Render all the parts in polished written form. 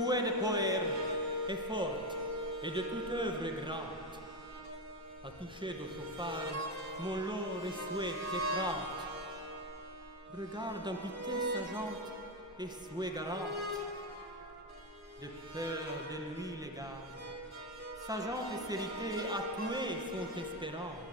Rouet le poère est forte et de toute œuvre grande. À toucher de chauffard, mon lord et souhait étreinte. Regarde en pitié sa jante et souhait galante. De peur de lui l'égale, sa jante et vérité à tuer sont espérantes.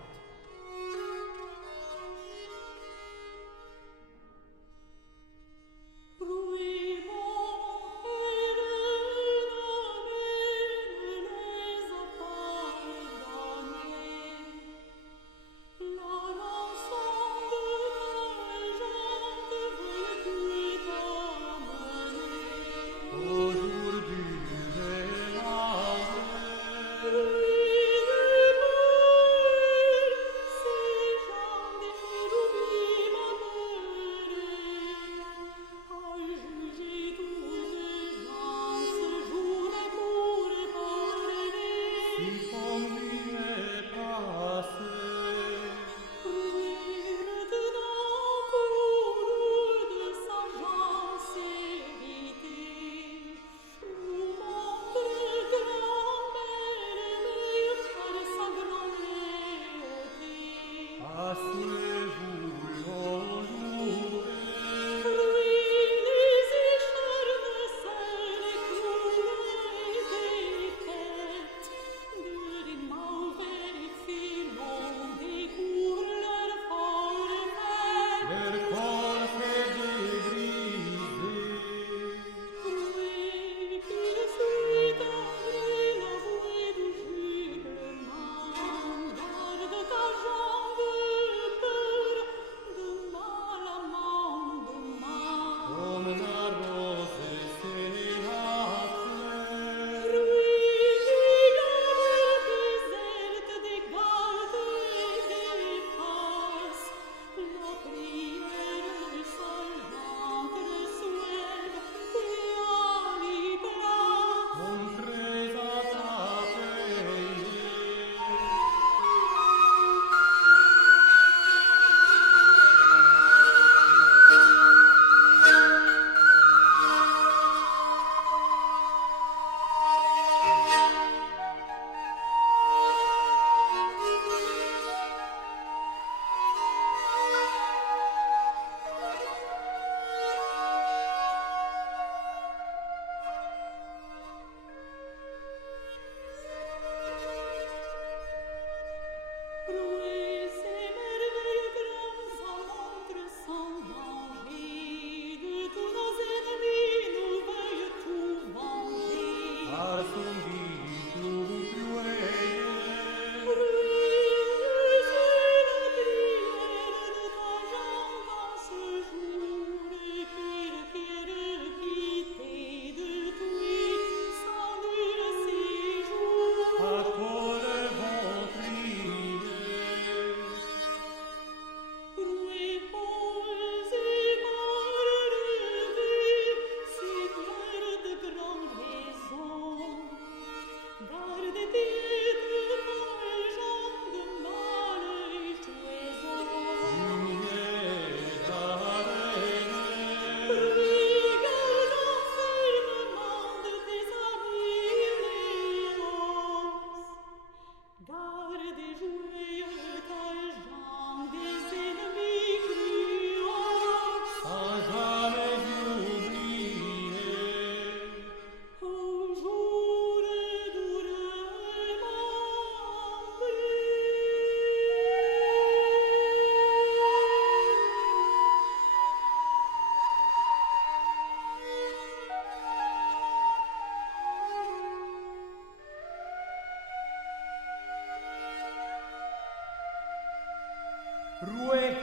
Rouet,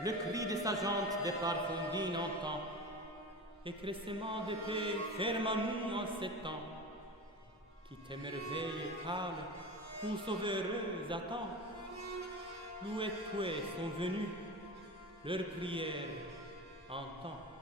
le cri de sa jante des parfondines entend, et cressement de paix ferme à nous en ces temps, qui t'émerveille calme, ou sauvereuse attend. Louet sont venus, leur prière entend.